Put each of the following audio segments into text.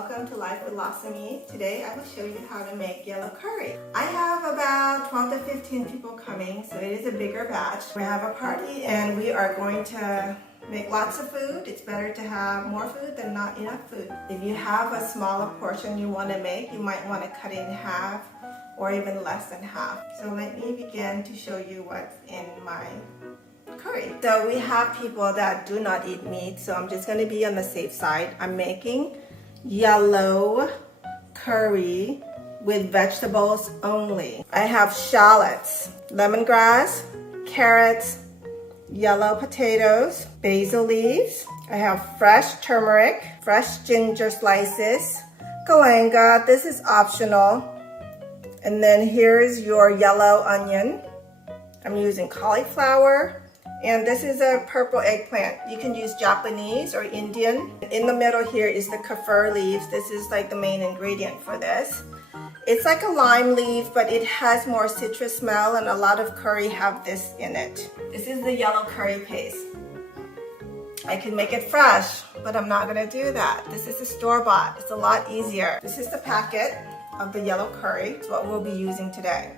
welcome to Life with Lasamy. Today I will show you how to make yellow curry. I have about 12 to 15 people coming, so it is a bigger batch. We have a party and we are going to make lots of food. It's better to have more food than not enough food. If you have a smaller portion you want to make, you might want to cut it in half or even less than half. So let me begin to show you what's in my curry. So we have people that do not eat meat, so I'm just going to be on the safe side. I'm making yellow curry with vegetables only. I have shallots, lemongrass, carrots, yellow potatoes, basil leaves. I have fresh turmeric, fresh ginger slices, galanga. This is optional. And then here's your yellow onion. I'm using cauliflower. And this is a purple eggplant. You can use Japanese or Indian. In the middle here is the kaffir leaves. This is like the main ingredient for this. It's like a lime leaf, but it has more citrus smell, and a lot of curry have this in it. This is the yellow curry paste. I can make it fresh, but I'm not gonna do that. This is a store-bought. It's a lot easier. This is the packet of the yellow curry. It's what we'll be using today.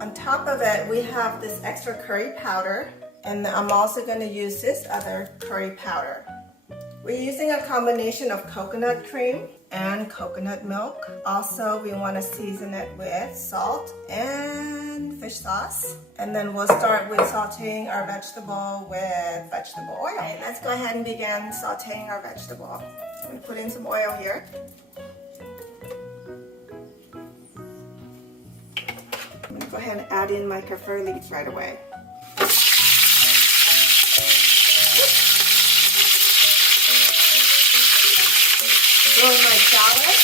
On top of it, we have this extra curry powder. And I'm also going to use this other curry powder. We're using a combination of coconut cream and coconut milk. Also, we want to season it with salt and fish sauce. And then we'll start with sauteing our vegetable with vegetable oil. Okay, let's go ahead and begin sauteing our vegetable. I'm going to put in some oil here. I'm going to go ahead and add in my kaffir leaves right away. Throw in my shallot.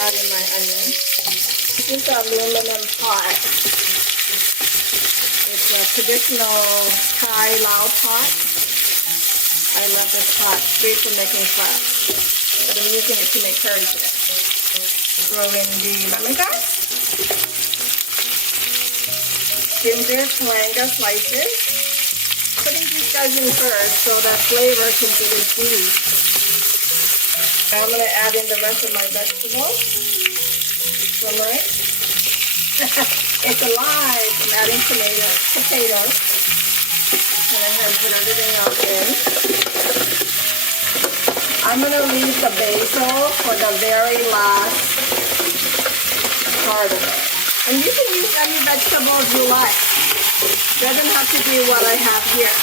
Add in my onion. This is an aluminum pot. It's a traditional Thai Lao pot. I love this pot. Great for making crafts. But I'm using it to make curry today. Throw in the lemongrass. Ginger, galanga slices. Putting these guys in first so that flavor can get infused. Now I'm going to add in the rest of my vegetables. Turmeric. It's alive. I'm adding potatoes. And I'm going to put everything else in. I'm going to leave the basil for the very last part of it. And you can use any vegetables you like. Doesn't have to be what I have here.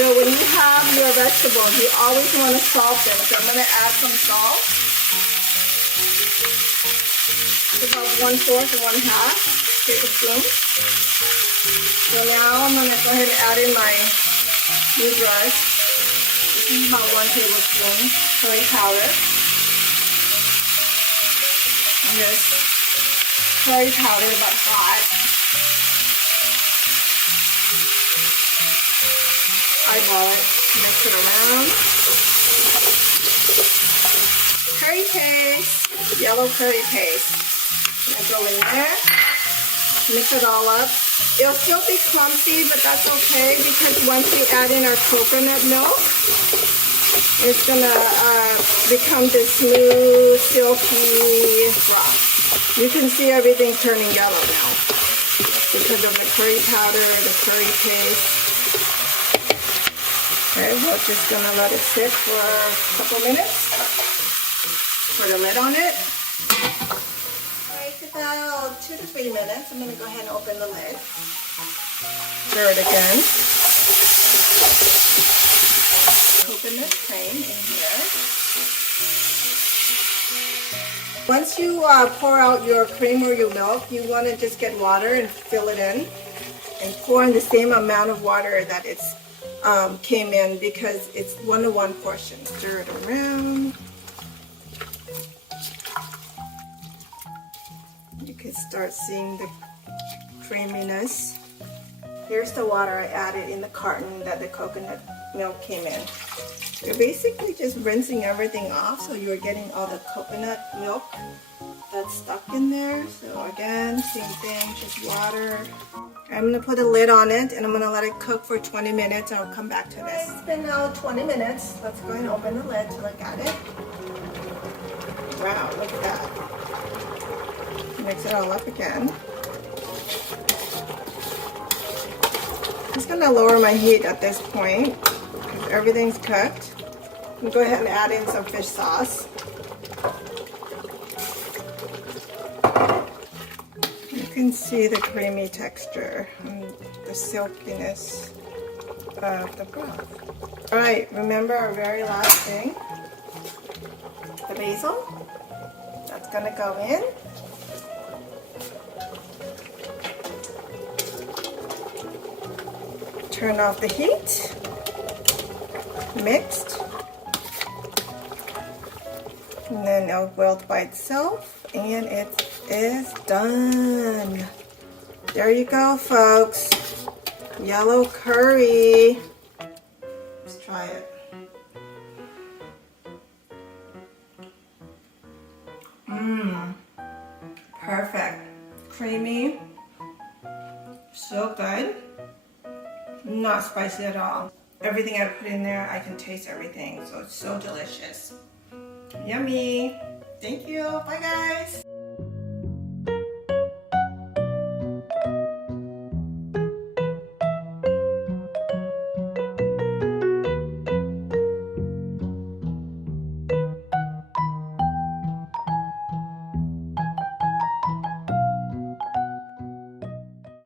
So when you have your vegetables, you always want to salt them. So I'm going to add some salt. It's about 1/4 and 1/2 tablespoon. So now I'm going to go ahead and add in my noodles. This is about 1 tablespoon curry powder. And this curry powder is about hot. Eyeball it, mix it around. Curry paste, yellow curry paste. And throw in there. Mix it all up. It'll still be clumpy, but that's okay because once we add in our coconut milk, it's gonna become this smooth, silky froth. You can see everything turning yellow now because of the curry powder, the curry paste. Okay, we're just going to let it sit for a couple minutes. Put a lid on it. Alright, about 2 to 3 minutes. I'm going to go ahead and open the lid. Stir it again. Coconut cream in here. Once you pour out your cream or your milk, you want to just get water and fill it in. And pour in the same amount of water that it's came in because it's 1-to-1 portion. Stir it around. You can start seeing the creaminess. Here's the water I added in the carton that the coconut milk came in. You're basically just rinsing everything off so you're getting all the coconut milk, the that's stuck in there. So again, same thing, just water. I'm gonna put a lid on it and I'm gonna let it cook for 20 minutes. I'll come back to this. It's been now 20 minutes. Let's go ahead and open the lid to look at it. Wow, look at that. Mix it all up again. I'm just gonna lower my heat at this point because everything's cooked. I'm gonna go ahead and add in some fish sauce. You can see the creamy texture and the silkiness of the broth. Alright, remember our very last thing, the basil. That's gonna go in. Turn off the heat. Mixed. And then it'll wilt by itself. And it is done. There you go, folks. Yellow curry. Let's try it. Perfect. Creamy. So good. Not spicy at all. Everything I put in there, I can taste everything. So it's so delicious. Yummy. Thank you. Bye, guys.